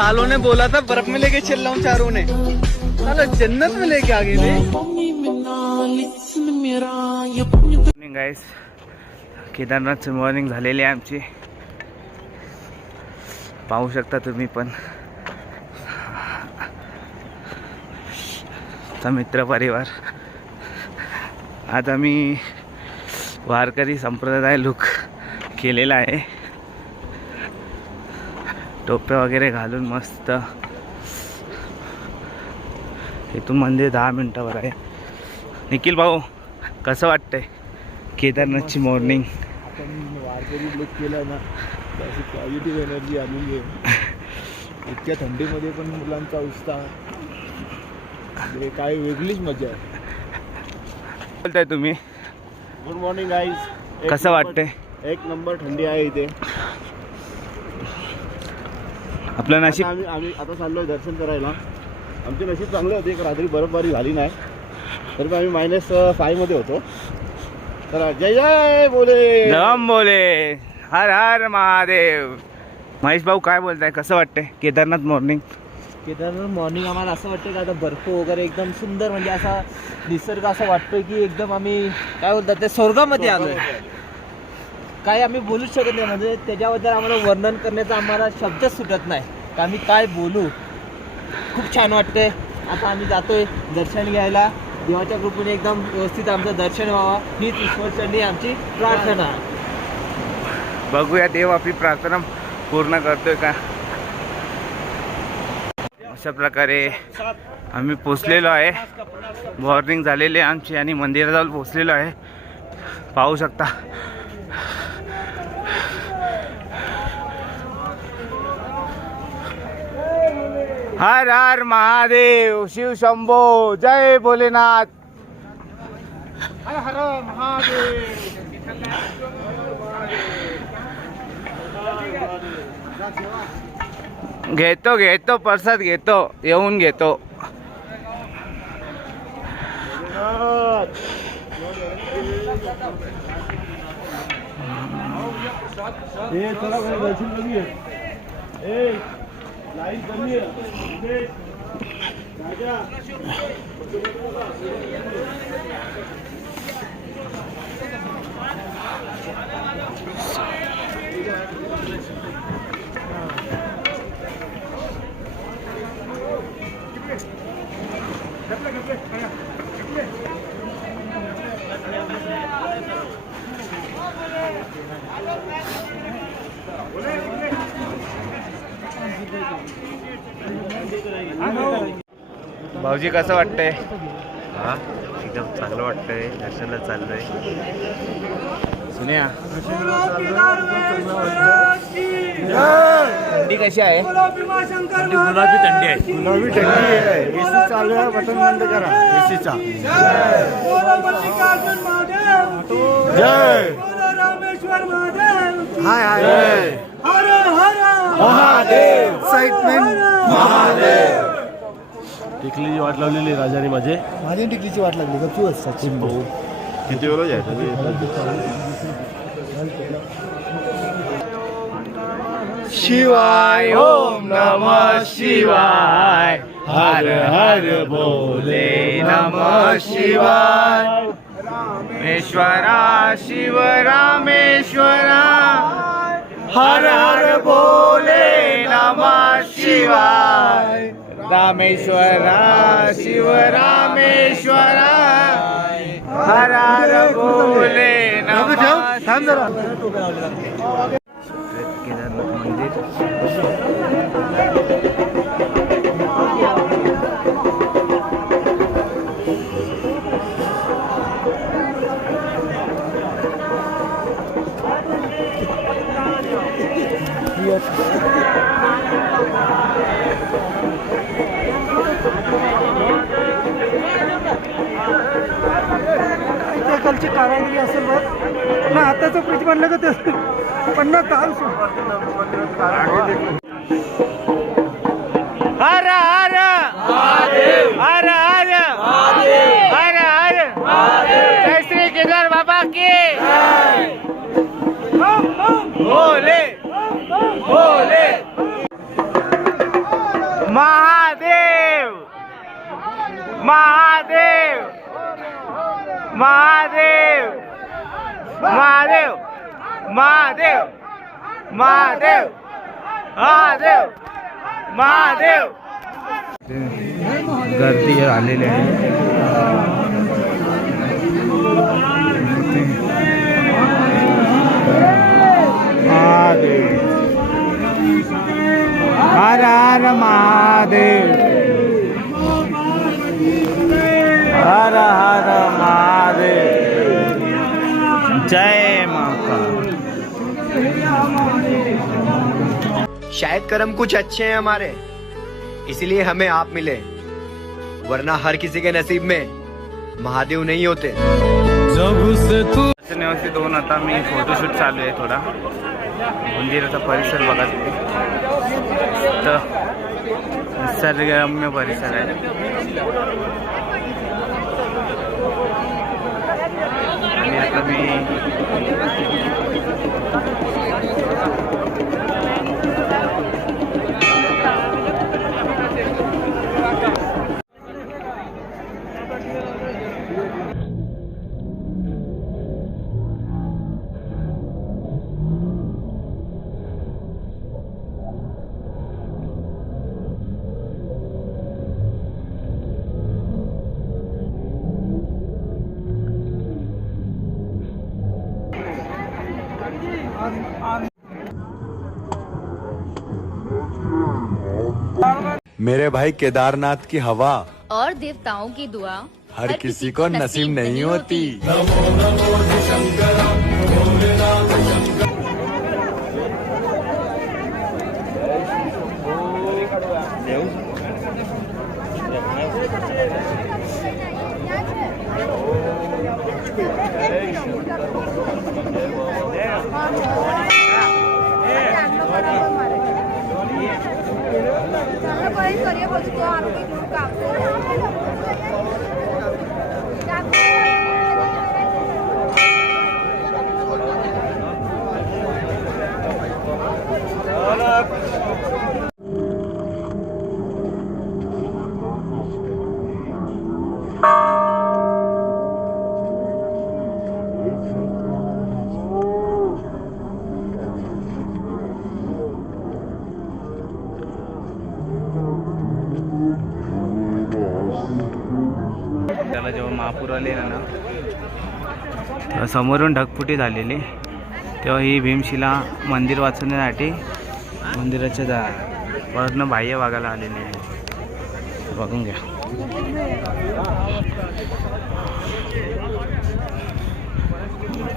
सालों ने बोला था बर्फ में लेके चल रहा हूँ चारों ने, साला जन्नत में लेके आ गए गाइस। केदारनाथची मॉर्निंग झालेली आहे आमची, पाहू शकता तुम्ही पण। मित्र परिवार आज आम्ही वारकरी संप्रदाय लुक केलेला आहे, टोप्या वगैरे घालून मस्त। इथून मंदिर 10 मिनिटावर आहे। निखिल भाऊ कसं वाटतंय केदारनाथची मॉर्निंग? आपण वारकरी लुक केला ना, त्याची पॉझिटिव्ह एनर्जी आलेली आहे। इतक्या थंडीमध्ये पण मुलांचा उत्साह, म्हणजे काय वेगळीच मजा आहे। बोलताय तुम्ही? Good morning guys. कसं वाटतंय? एक नंबर थंडी आहे इथे। आपलं नशीब, आम्ही आता चाललोय दर्शन करायला। आमचे नशीब चांगले होते की रात्री बर्फबारी झाली नाही, तरी पण आम्ही -5 मध्ये होतो। तर जय जय बोले, राम बोले, हर हर महादेव। महेश भाऊ काय बोलताय, कसं वाटतंय केदारनाथ मॉर्निंग? केदारनाथ मॉर्निंग आम्हाला असं वाटतं की आता बर्फ वगैरे एकदम सुंदर, म्हणजे असा निसर्ग असं वाटतं की एकदम आम्ही काय बोलतात ते स्वर्गामध्ये आलोय। काय आम्ही बोलूच शकत नाही, म्हणजे त्याच्याबद्दल आम्हाला वर्णन करण्याचा आम्हाला शब्दच सुटत नाही की आम्ही काय बोलू। खूप छान वाटतंय। आता आम्ही जातोय दर्शन घ्यायला, देवाच्या कृपेने एकदम व्यवस्थित आमचं दर्शन व्हावं हीच ईश्वरचरणी आमची प्रार्थना। बघूया देव आपली प्रार्थना पूर्ण करतोय का। अशा प्रकारे आम्ही पोचलेलो आहे, मॉर्निंग झालेली आहे आमची आणि मंदिरात जाऊन पोचलेलो आहे, पाहू शकता। हर हर महादेव, शिव शंभो, जय भोलेनाथ। हर हर महादेव। घेतो प्रसाद घेतो, येऊन घेतो। चला दर्शन करूया। लाईन कमी आहे। भाऊजी कसं वाटतंय? हा एकदम चांगलं वाटतंय, दर्शनाला चाललंय। सुन्या थंडी कशी आहे? गुलाबी थंडी आहे, गुलाबी थंडी आहे। एसी चालू आहे, बटन बंद करा एसीचा। जय हाय हाय महादेव, एक्साइटमेंट महादेव। टिकलीची वाट लावलेली राजाने माझी टिकलीची वाट लागली का तू? सचिन भाऊ किती वेळ जायचं? शिवाय ओम नमः शिवाय, हर हर भोले नमः शिवाय। रामेश्वरा शिव रामेश्वरा, हर हर भोले नमः शिवाय। रामेश्वरा शिव रामेश्वरा, हर हर भोले नमः शिवाय। केदारनाथ मंदिर खालची कारागिरी असेल बघ ना, आताचं फ्रीज बनलं का ते पण ना ताल हर हर महादेव, हर हर महादेव, हर हर महादेव। जय श्री केदार बाबा की भोले भोले। महादेव महादेव महादेव महादेव महादेव महादेव महादेव गर्दी आलेली आहे. महादेव हर हर महादेव हर हर महादेव जय महाकाल. शायद कर्म कुछ अच्छे हैं हमारे, इसलिए हमें आप मिले, वरना हर किसी के नसीब में महादेव नहीं होते. व्यवस्थित होऊन आता मी फोटोशूट चालू आहे. थोडा मंदिराचा परिसर बघा तुम्ही, तर निसर्गरम्य परिसर आहे. आणि आता मी मेरे भाई केदारनाथ की हवा और देवताओं की दुआ हर किसी को नसीब नहीं होती. त्याला जेव्हा महापूर आले ना तेव्हा समोरून ढगफुटी झालेली, तेव्हा ही भीमशिला मंदिर वाचवण्यासाठी मंदिराच्या वरनं बाह्य भागाला आलेली आहे. बघून घ्या.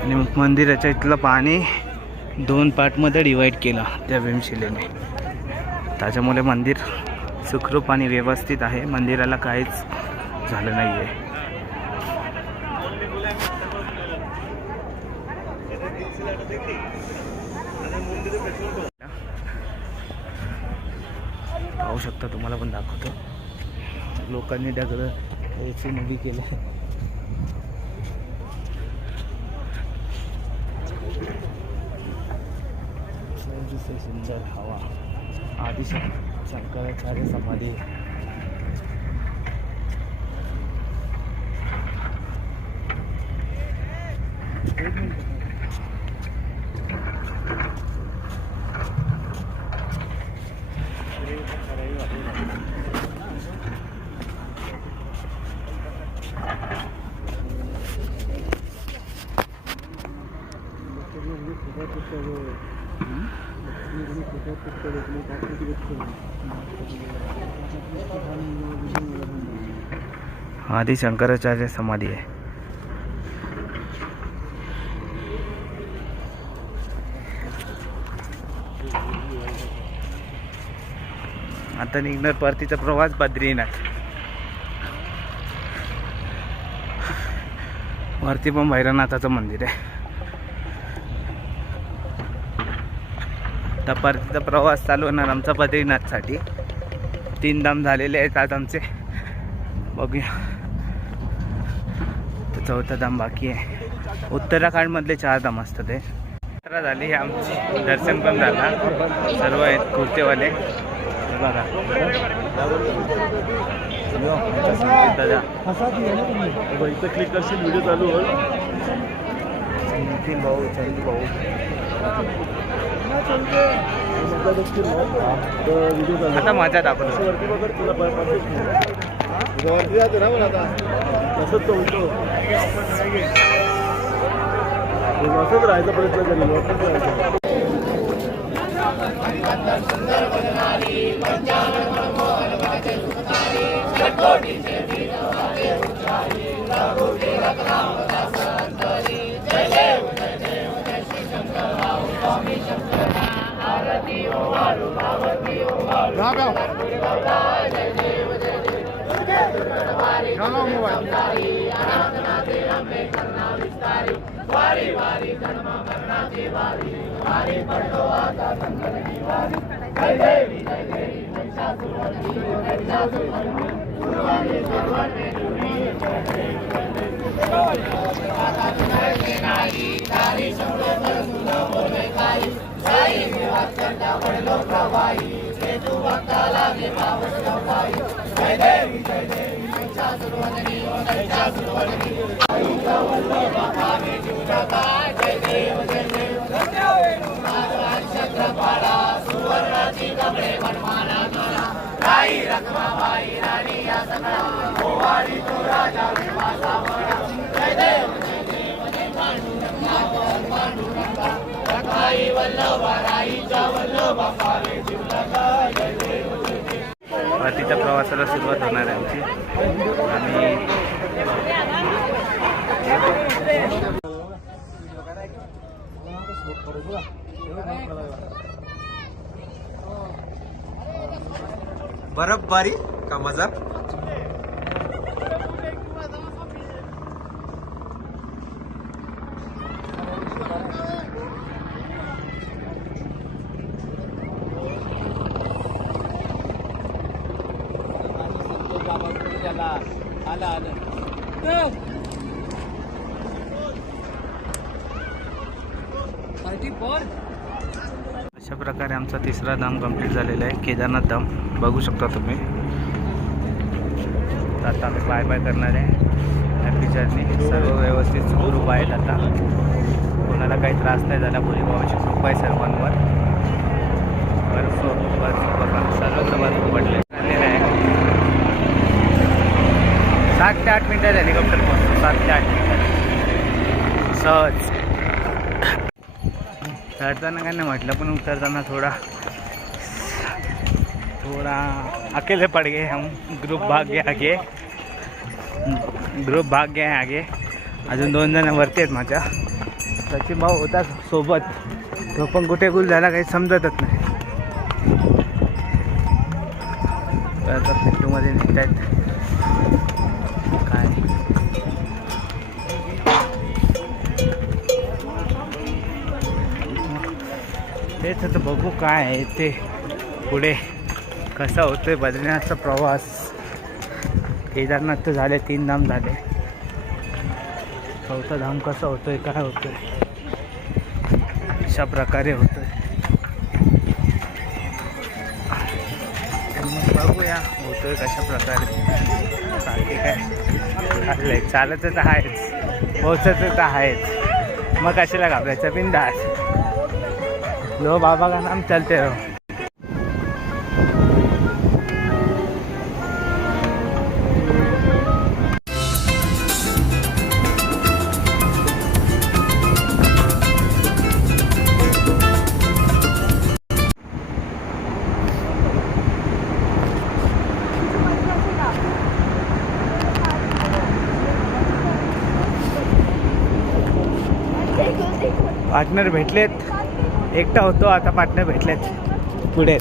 आणि मंदिराच्या इथलं पाणी 2 पार्टमध्ये डिवाईड केलं त्या भीमशिलेने. त्याच्यामुळे मंदिर सुखरूप आणि व्यवस्थित आहे. मंदिराला काहीच झालं नाही आहे. पाहू शकता, तुम्हाला पण दाखवतो. लोकांनी दगड याची नदी केलं. सुंदर हवा. आदि शंकराचार्य समाधी. आदि शंकराचार्य समाधी आहे. आता निघणार परतीचा प्रवास बद्रीनाथ. वरती पण भैरवनाथाचं मंदिर आहे. आता परतीचा प्रवास चालू होणार आमचा बद्रीनाथसाठी. 3 धाम झालेले आहेत आज आमचे. बघूया, तर 4था धाम बाकी आहे. उत्तराखंडमधले 4 धाम असतात. ते यात्रा झाली आमची, दर्शन पण झाला. सर्व आहेत कुर्तेवाले बघा. दादा इथं क्लिक करशील व्हिडिओ चालू होईल. नितीन भाऊ चंदू भाऊ व्हिडिओ चालू आता मजा दाखवतो. वरती बघ तुला वरती जातो ना मला आता तसंच तो उलटो असंच राहायचा प्रयत्न करेल वरतीच राहायचं. परतीच्या प्रवासाला सुरुवात होणार आहे आमची. आणि बर्फबारी का मजा. अशा प्रकारे आमचा तिसरा धाम कंप्लीट झालेला आहे, केदारनाथ धाम. बघू शकता तुम्ही. तर आता आम्ही बाय बाय करणार आहे. Happy journey. सर्व व्यवस्थित सुखरूप आहेत. आता कोणाला काही त्रास नाही झाला. भोलेबाबाची कृपा आहे सर्वांवर. बर्फ बघा, सर्वत्र बर्फ पडले झालेलं आहे. 7 ते 8 मिनिटात हेलिकॉप्टर पोहोचतो. 7 ते 8 मिनिटात सहज. चढताना काय नाही म्हटलं, पण उतरताना थोडा अकेले पड़ गए हम. ग्रुप भाग गए आगे. अजून 2 जण वरती आहेत माझ्या. सचिन भाऊ होता सोबत, तो पण कुठे गुल झाला काही समजतच नाही. तर आता पिंटूमध्ये निघत आहेत. काय तेच आता बघू काय आहे ते पुढे कसा होतोय बद्रीनाथचा प्रवास. केदारनाथ तर झाले, 3 धाम झाले. 4था धाम कसा होतोय, काय होतोय, अशा प्रकारे होतोय. मग बघूया होतोय कशा प्रकारे. बाकी काय चाललंय, चालत तर आहेच, पोहोचत तर आहेच. मग कशाला घाबरायचं, बिंदास. लो बाबा का नाम चलते रहो. पार्टनर भेटलेत. एकटा होतो, आता पार्टनर भेटलेत पुढे.